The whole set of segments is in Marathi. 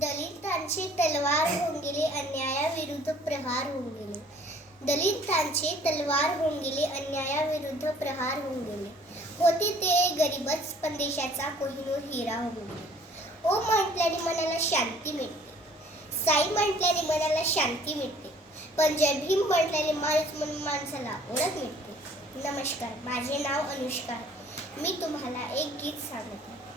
दलितांची तलवार होऊन गेली अन्यायाविरुद्ध प्रहार होऊन गेले. दलितांची तलवार होऊन गेले अन्यायाविरुद्ध प्रहार होऊन गेले. होते ते गरीबच पण देशाचा कोहिनूर हिरा होऊन गेले. ओ म्हटल्याने मनाला शांती मिळते. साई म्हटल्याने मनाला शांती मिळते. पण जय भीम म्हटल्याने माणूस म्हणून माणसाला ओळख मिळते. नमस्कार माझे नाव अनुष्का. मी तुम्हाला एक गीत सांगत आहे.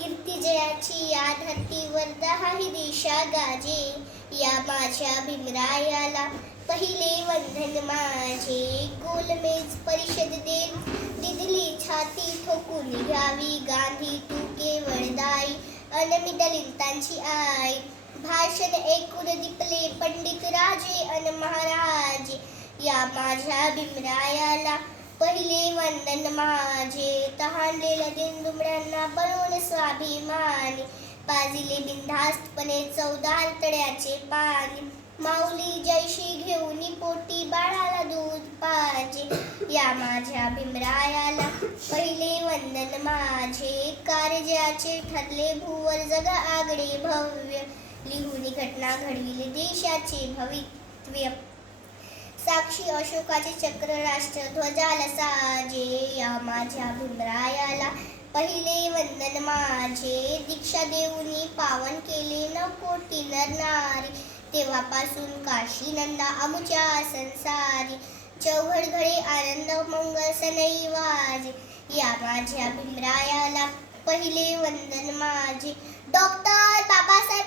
कीर्ती जयाची या धरतीवर दहाही दिशा गाजे. या माझ्या भीमरायाला पहिले वंदन माझे. गोलमेज परिषद देत दिदली छाती ठोकून घ्यावी. गांधी तू केवळ दाई. अन दलितांची आई. भाषण ऐकून दिपले पंडित राजे अन महाराजे. या माझ्या भीमरायाला पहिले वंदन माझे तहानलेल्या दिनदुमड्यांना बनवून स्वाभिमानी. पाजिले बिनधास्तपणे चौदार तळ्याचे पाणी. माऊली जैशी घेऊन पोटी बाळाला दूध पाजे. या माझ्या भीमरायाला पहिले वंदन माझे. कार्याचे ठरले भुवर जग आगडे भव्य. लिहून घटना घडविले देशाचे भवितव्य. साक्षी अशोकाचे चक्र राष्ट्र ध्वजाला साजे या माझ्या भीमरायाला पहिले वंदन माझे. दीक्षा देऊनी पावन केले न कोटी नर नारी तेव्हापासून काशी नंदा अमुच्या संसारी. चौघड घडे आनंद मंगल सनई वाजे या माझ्या भीमरायाला पहिले वंदन माझे. डॉक्टर बाबासाहेब